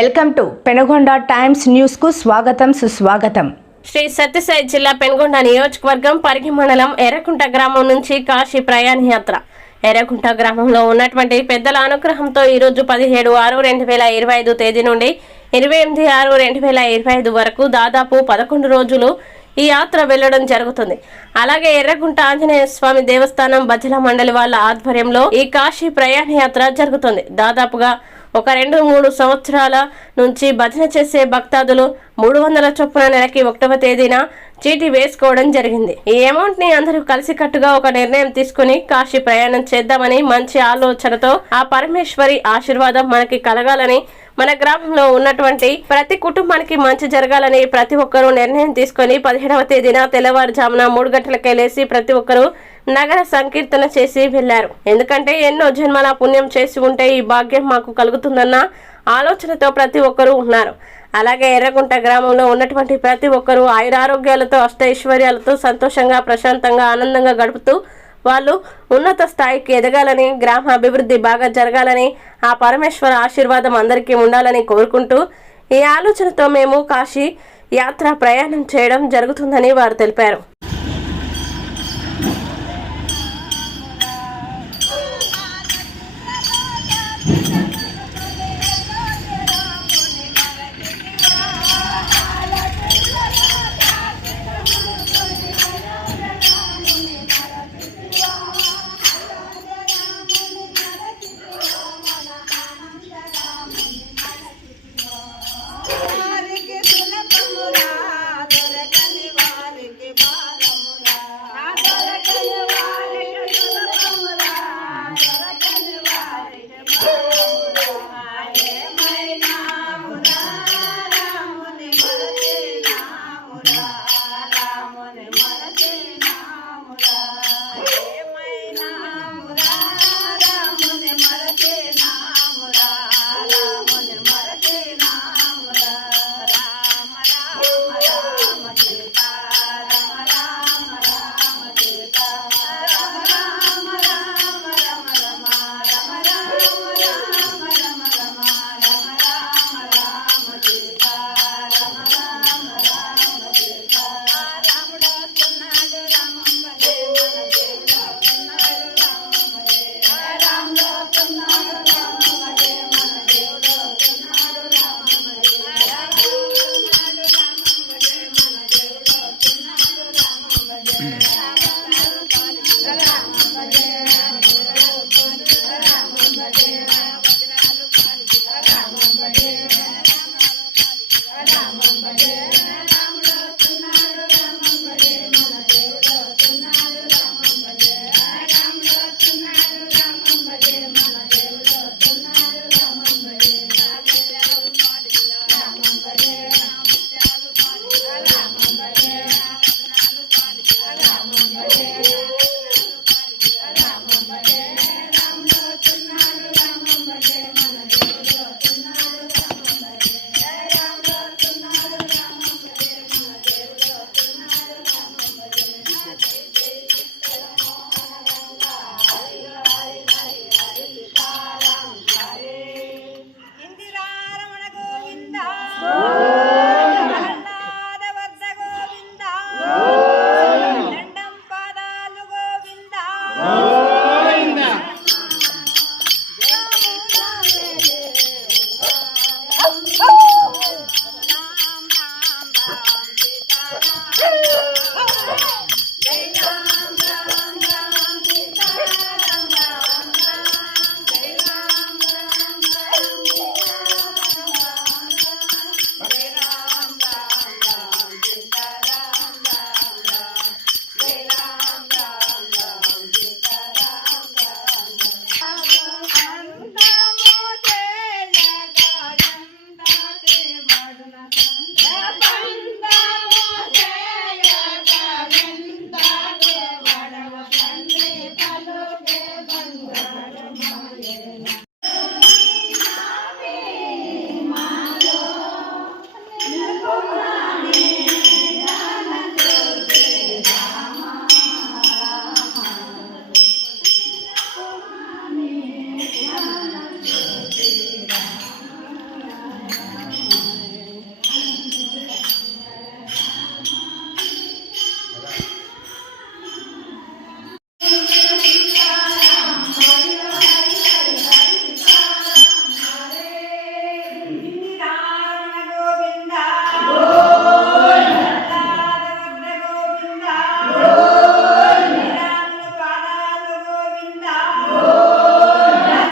Welcome to Penugonda Times News కు స్వాగతం సుస్వాగతం. శ్రీ సత్యసాయి జిల్లా పెనుగొండ నియోజకవర్గం పరిగి మండలం ఎర్రకుంట గ్రామం నుంచి కాశీ ప్రయాణ యాత్ర. ఎర్రకుంట గ్రామంలో ఉన్నటువంటి పెద్దల అనుగ్రహంతో ఈరోజు 17/6/2025 తేదీ నుండి 28/6/2025 వరకు దాదాపు 11 రోజులు ఈ యాత్ర వెళ్లడం జరుగుతుంది. అలాగే ఎర్రగుంట ఆంజనేయ స్వామి దేవస్థానం బజ్జల మండలి వాళ్ళ ఆధ్వర్యంలో ఈ కాశీ ప్రయాణ యాత్ర జరుగుతుంది. దాదాపుగా ఒక 2-3 సంవత్సరాల నుంచి భజన చేసే భక్తాదులు 300 చొప్పున నెలకి 1వ తేదీన చీటీ వేసుకోవడం జరిగింది. ఈ అమౌంట్ ని అందరూ కలిసికట్టుగా ఒక నిర్ణయం తీసుకుని కాశీ ప్రయాణం చేద్దామని మంచి ఆలోచనతో ఆ పరమేశ్వరి ఆశీర్వాదం మనకి కలగాలని, మన గ్రామంలో ఉన్నటువంటి ప్రతి కుటుంబానికి మంచి జరగాలని ప్రతి ఒక్కరూ నిర్ణయం తీసుకుని 17వ తేదీన తెల్లవారుజామున 3 గంటలకే లేసి ప్రతి ఒక్కరూ నగర సంకీర్తన చేసి వెళ్లారు. ఎందుకంటే ఎన్నో జన్మల పుణ్యం చేసి ఉంటే ఈ భాగ్యం మాకు కలుగుతుందన్న ఆలోచనతో ప్రతి ఒక్కరూ ఉన్నారు. అలాగే ఎర్రగుంట గ్రామంలో ఉన్నటువంటి ప్రతి ఒక్కరూ ఆయురారోగ్యాలతో అష్టైశ్వర్యాలతో సంతోషంగా ప్రశాంతంగా ఆనందంగా గడుపుతూ వాళ్ళు ఉన్నత స్థాయికి ఎదగాలని, గ్రామ అభివృద్ధి బాగా జరగాలని, ఆ పరమేశ్వర ఆశీర్వాదం అందరికీ ఉండాలని కోరుకుంటూ ఈ ఆలోచనతో మేము కాశీ యాత్ర ప్రయాణం చేయడం జరుగుతుందని వారు తెలిపారు.